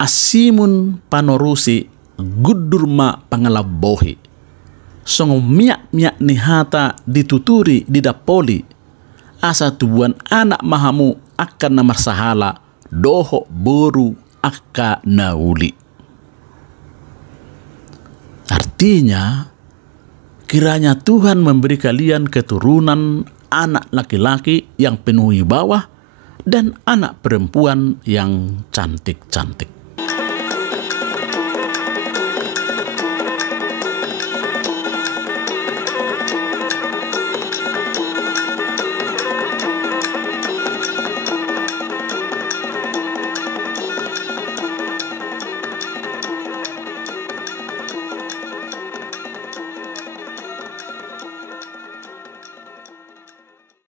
asimun panorusi gudurma pangalabohi. Songo miak ni hata dituturi didapoli. Asa tubuan anak mahamu akan namarsahala doho boru akka nauli. Artinya, kiranya Tuhan memberi kalian keturunan anak laki-laki yang penuh wibawa dan anak perempuan yang cantik-cantik.